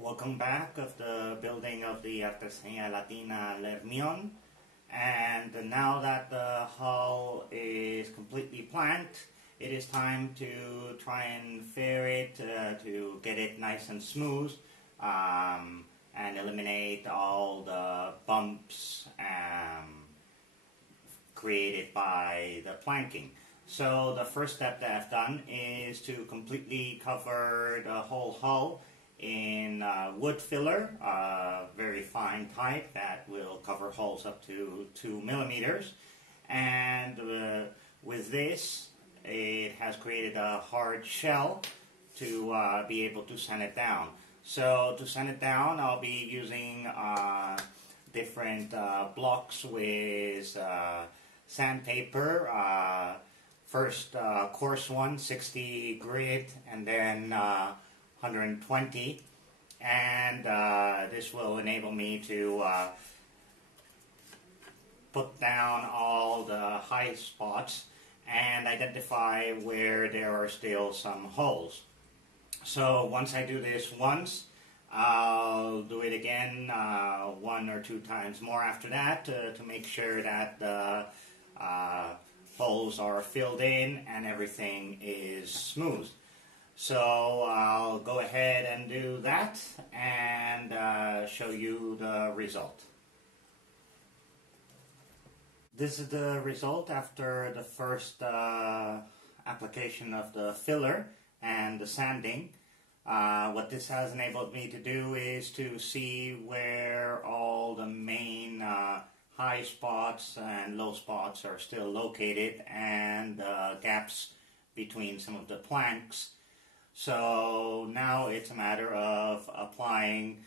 Welcome back of the building of the Artesania Latina hermione, and now that the hull is completely planked, it is time to try and fair it to get it nice and smooth and eliminate all the bumps created by the planking. So the first step that I've done is to completely cover the whole hull in wood filler, very fine type that will cover holes up to 2 millimeters. And with this, it has created a hard shell to be able to sand it down. So to sand it down, I'll be using different blocks with sandpaper. First coarse one, 60 grit, and then 120, and this will enable me to put down all the high spots and identify where there are still some holes. So once I do this once, I'll do it again 1 or 2 times more after that to make sure that the holes are filled in and everything is smooth. So I'll go ahead and do that and show you the result. This is the result after the first application of the filler and the sanding. What this has enabled me to do is to see where all the main high spots and low spots are still located, and gaps between some of the planks. So now it's a matter of applying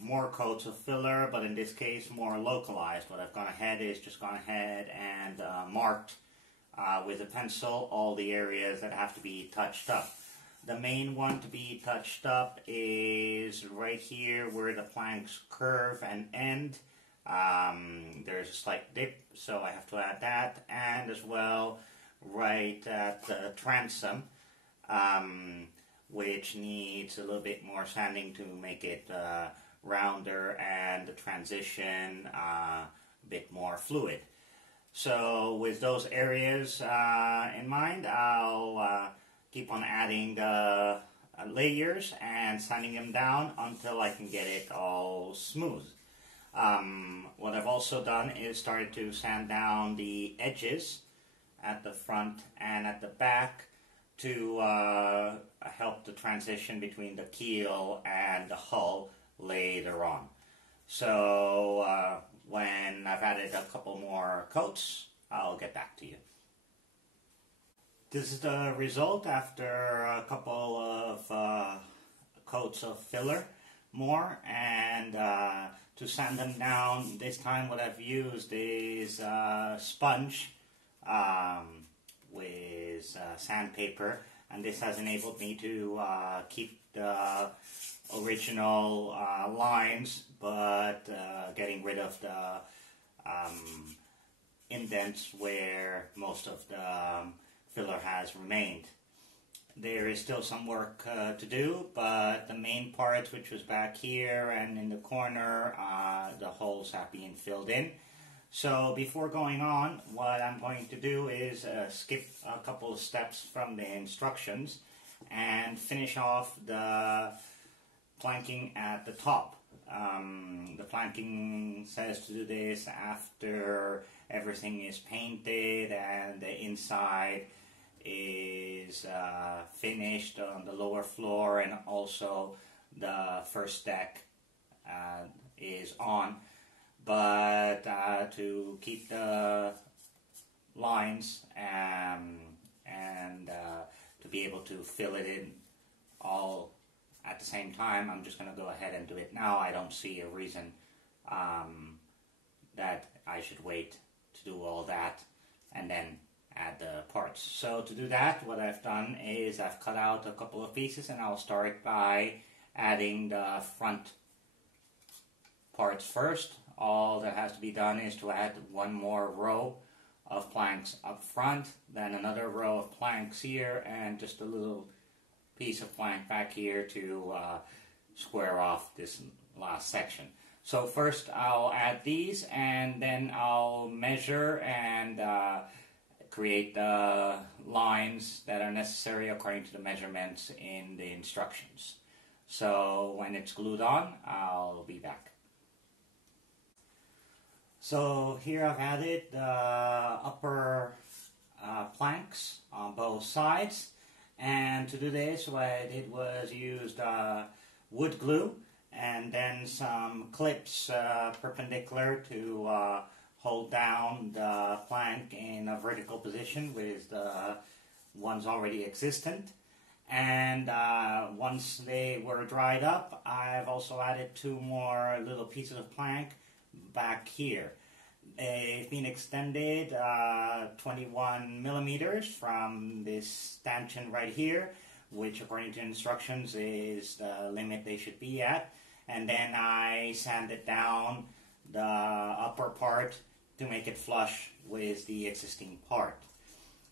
more coats of filler, but in this case more localized. What I've gone ahead is just gone ahead and marked with a pencil all the areas that have to be touched up. The main one to be touched up is right here where the planks curve and end. There's a slight dip, so I have to add that, and as well right at the transom, which needs a little bit more sanding to make it rounder and the transition a bit more fluid. So with those areas in mind, I'll keep on adding layers and sanding them down until I can get it all smooth. What I've also done is started to sand down the edges at the front and at the back to help the transition between the keel and the hull later on. So when I've added a couple more coats, I'll get back to you. This is the result after a couple of coats of filler more, and to sand them down, this time what I've used is sponge with sandpaper, and this has enabled me to keep the original lines, but getting rid of the indents where most of the filler has remained. There is still some work to do, but the main parts, which was back here and in the corner, the holes have been filled in. So before going on, what I'm going to do is skip a couple of steps from the instructions and finish off the planking at the top. The planking says to do this after everything is painted and the inside is finished on the lower floor, and also the first deck is on. But to keep the lines and to be able to fill it in all at the same time, I'm just going to go ahead and do it now. I don't see a reason that I should wait to do all that and then add the parts. So to do that, what I've done is I've cut out a couple of pieces, and I'll start by adding the front parts first. All that has to be done is to add one more row of planks up front, then another row of planks here, and just a little piece of plank back here to square off this last section. So first I'll add these, and then I'll measure and create the lines that are necessary according to the measurements in the instructions. So when it's glued on, I'll be back. So here I've added the upper planks on both sides, and to do this what I did was used wood glue and then some clips perpendicular to hold down the plank in a vertical position with the ones already existent. And once they were dried up, I've also added 2 more little pieces of plank back here. They've been extended 21 millimeters from this stanchion right here, which according to instructions is the limit they should be at. And then I sanded down the upper part to make it flush with the existing part.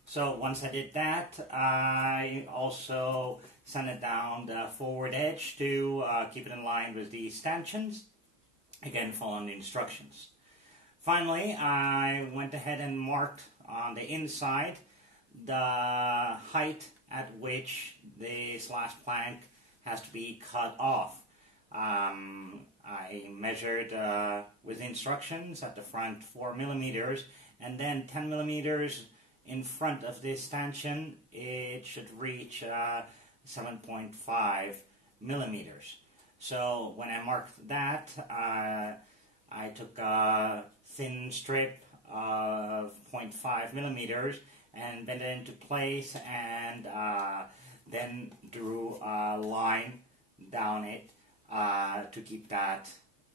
So once I did that, I also sanded down the forward edge to keep it in line with the stanchions, again following the instructions. Finally, I went ahead and marked on the inside the height at which this last plank has to be cut off. I measured with instructions at the front 4 millimeters, and then 10 millimeters in front of this stanchion it should reach 7.5 millimeters. So when I marked that, I took a thin strip of 0.5 millimeters and bent it into place, and then drew a line down it to keep that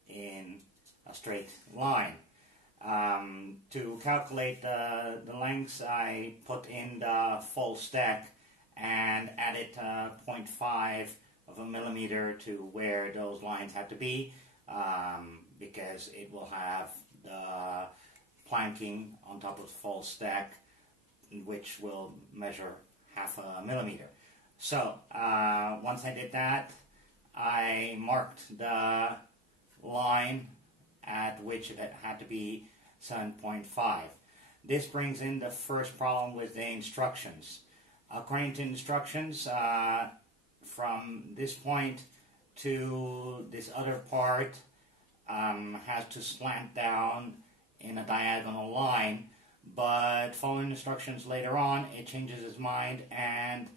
in a straight line. To calculate the lengths, I put in the full stack and added 0.5 of a millimeter to where those lines have to be, because it will have the planking on top of the full stack, which will measure half a millimeter. So once I did that, I marked the line at which it had to be 7.5. This brings in the first problem with the instructions. According to instructions, from this point to this other part has to slant down in a diagonal line, but following instructions later on, it changes its mind, and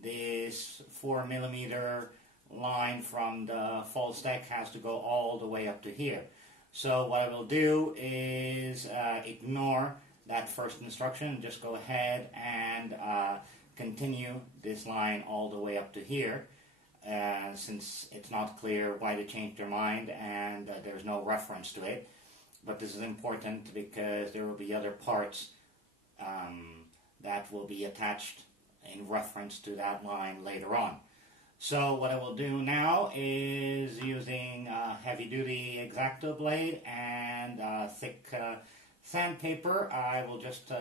this 4 millimeter line from the full stack has to go all the way up to here. So what I will do is ignore that first instruction and just go ahead and continue this line all the way up to here, since it's not clear why they changed their mind and there's no reference to it. But this is important because there will be other parts that will be attached in reference to that line later on. So what I will do now is, using a heavy-duty X-Acto blade and thick sandpaper, I will just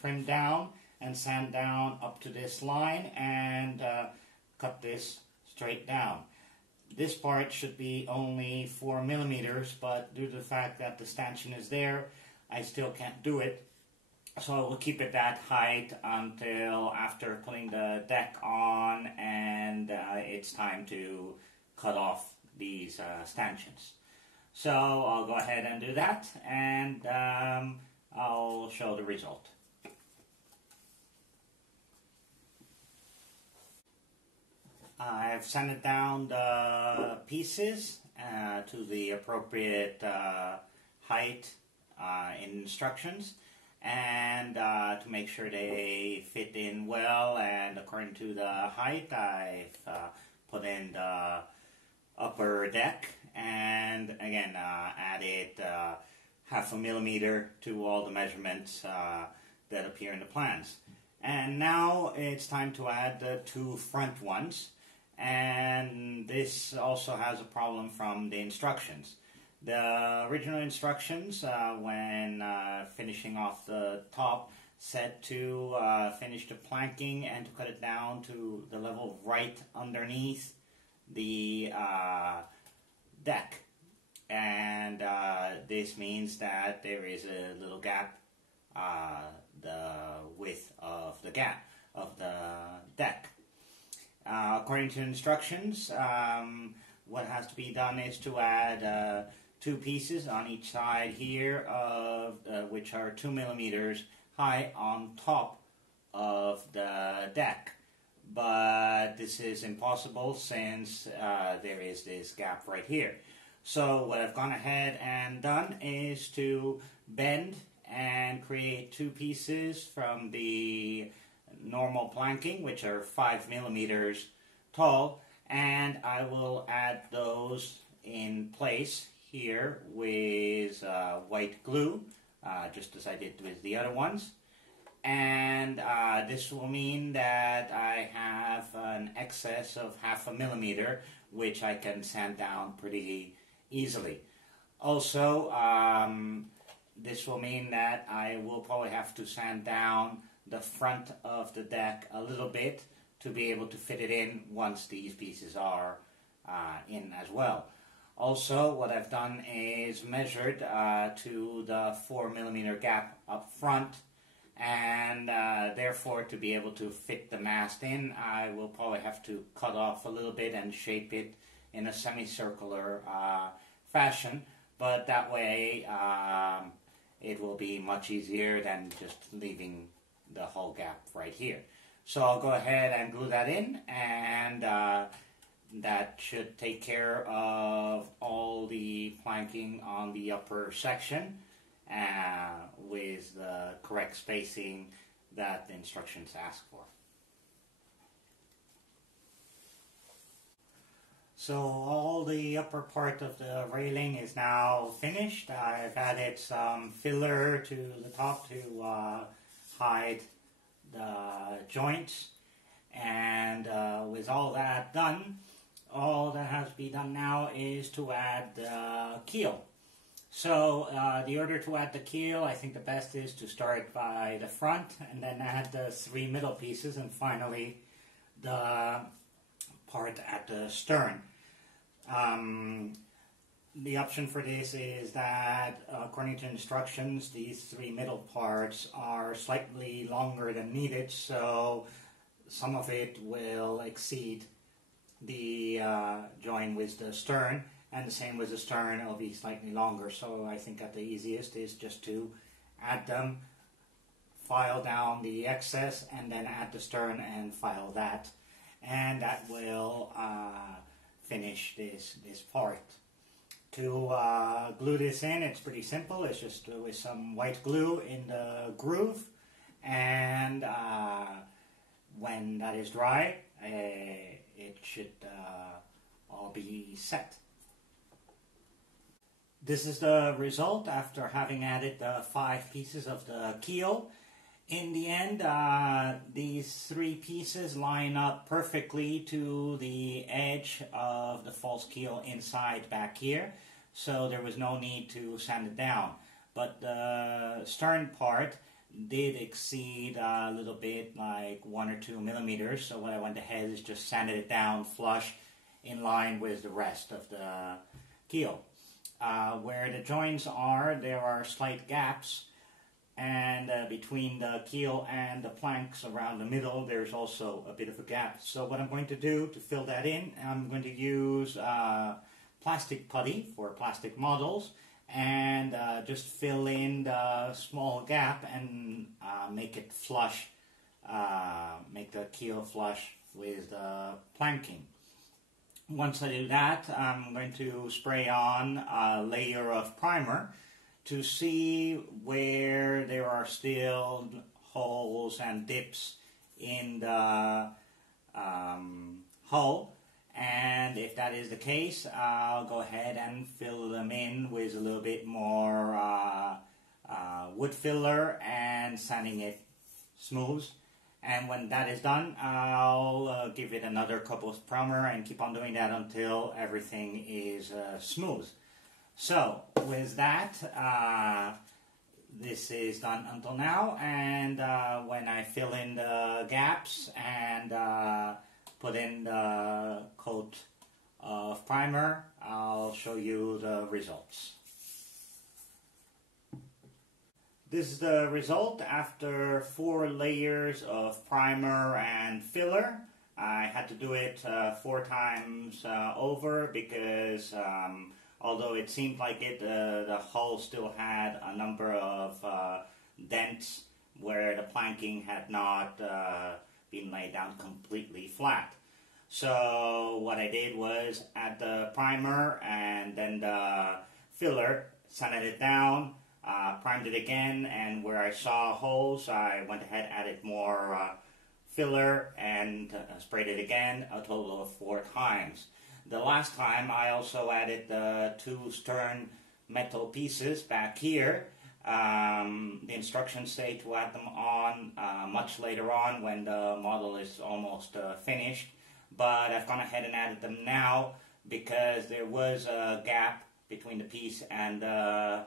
trim down and sand down up to this line and cut this straight down. This part should be only 4 millimeters, but due to the fact that the stanchion is there, I still can't do it. So I will keep it that height until after putting the deck on and it's time to cut off these stanchions. So I'll go ahead and do that, and I'll show the result. I've sanded down the pieces to the appropriate height in instructions, and to make sure they fit in well and according to the height, I've put in the upper deck and again added half a millimeter to all the measurements that appear in the plans. And now it's time to add the 2 front ones, and this also has a problem from the instructions. The original instructions, when finishing off the top, said to finish the planking and to cut it down to the level right underneath the deck. And this means that there is a little gap the width of the gap of the deck. According to instructions, what has to be done is to add 2 pieces on each side here, of which are 2 millimeters high on top of the deck. But this is impossible since there is this gap right here. So what I've gone ahead and done is to bend and create 2 pieces from the normal planking, which are 5 millimeters tall, and I will add those in place here with white glue, just as I did with the other ones. And this will mean that I have an excess of 0.5 millimeter, which I can sand down pretty easily. Also, this will mean that I will probably have to sand down the front of the deck a little bit to be able to fit it in once these pieces are in as well. Also, what I've done is measured to the 4 millimeter gap up front, and therefore to be able to fit the mast in, I will probably have to cut off a little bit and shape it in a semicircular fashion, but that way it will be much easier than just leaving the whole gap right here. So I'll go ahead and glue that in, and that should take care of all the planking on the upper section with the correct spacing that the instructions ask for. So all the upper part of the railing is now finished. I've added some filler to the top to hide the joints, and with all that done, all that has to be done now is to add the keel. So the order to add the keel, I think the best is to start by the front and then add the 3 middle pieces, and finally the part at the stern. The option for this is that, according to instructions, these 3 middle parts are slightly longer than needed, so some of it will exceed the join with the stern, and the same with the stern, it'll be slightly longer. So I think that the easiest is just to add them, file down the excess, and then add the stern and file that, and that will finish this part. To glue this in, it's pretty simple. It's just with some white glue in the groove, and when that is dry, it should all be set. This is the result after having added the 5 pieces of the keel. In the end, these 3 pieces line up perfectly to the edge of the false keel inside back here, so there was no need to sand it down. But the stern part did exceed a little bit, like 1 or 2 millimeters, so what I went ahead is just sanded it down flush in line with the rest of the keel. Where the joins are, there are slight gaps, and between the keel and the planks around the middle, there's also a bit of a gap. So what I'm going to do to fill that in, I'm going to use plastic putty for plastic models, and just fill in the small gap and make it flush, make the keel flush with the planking. Once I do that, I'm going to spray on a layer of primer to see where there are still holes and dips in the hull, and if that is the case, I'll go ahead and fill them in with a little bit more wood filler and sanding it smooth. And when that is done, I'll give it another coat of primer and keep on doing that until everything is smooth. So with that, this is done until now, and when I fill in the gaps and put in the coat of primer, I'll show you the results. This is the result after 4 layers of primer and filler. I had to do it 4 times over because although it seemed like the hull still had a number of dents where the planking had not been laid down completely flat. So what I did was add the primer and then the filler, sanded it down, primed it again, and where I saw holes I went ahead, added more filler and sprayed it again, a total of 4 times. The last time I also added the 2 stern metal pieces back here. The instructions say to add them on much later on when the model is almost finished, but I've gone ahead and added them now because there was a gap between the piece and the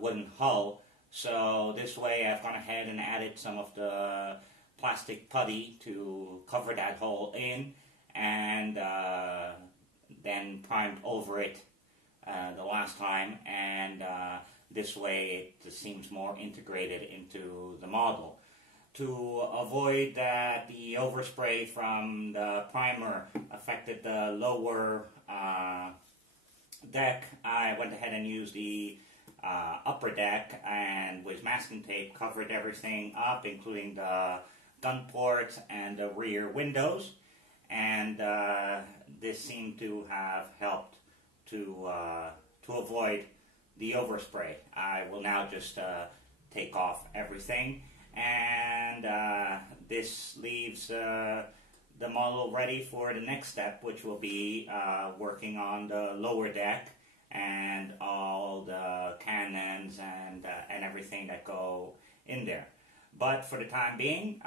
wooden hull. So this way I've gone ahead and added some of the plastic putty to cover that hole in, and then primed over it the last time, and this way it seems more integrated into the model. To avoid that the overspray from the primer affected the lower deck, I went ahead and used the upper deck and with masking tape covered everything up, including the gun ports and the rear windows, and this seemed to have helped to avoid the overspray. I will now just take off everything, and this leaves the model ready for the next step, which will be working on the lower deck and all the cannons and everything that go in there. But for the time being,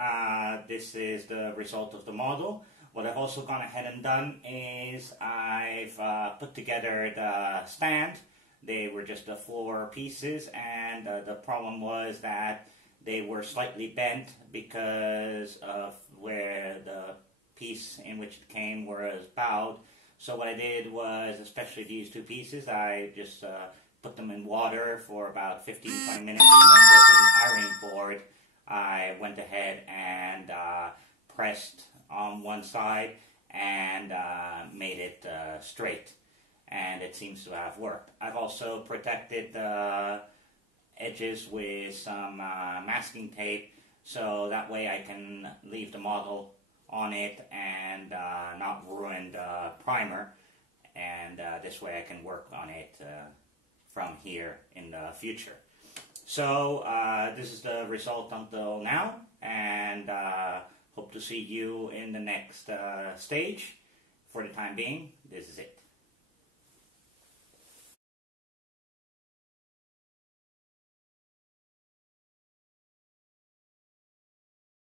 this is the result of the model. What I've also gone ahead and done is I've put together the stand. They were just the 4 pieces, and the problem was that they were slightly bent because of where the piece in which it came was bowed. So what I did was, especially these 2 pieces, I just put them in water for about 15-20 minutes, and then with an ironing board I went ahead and pressed on one side and made it straight, and it seems to have worked. I've also protected the edges with some masking tape, so that way I can leave the model on it and not ruin the primer, and this way I can work on it from here in the future. So this is the result until now, and hope to see you in the next stage. For the time being, this is it.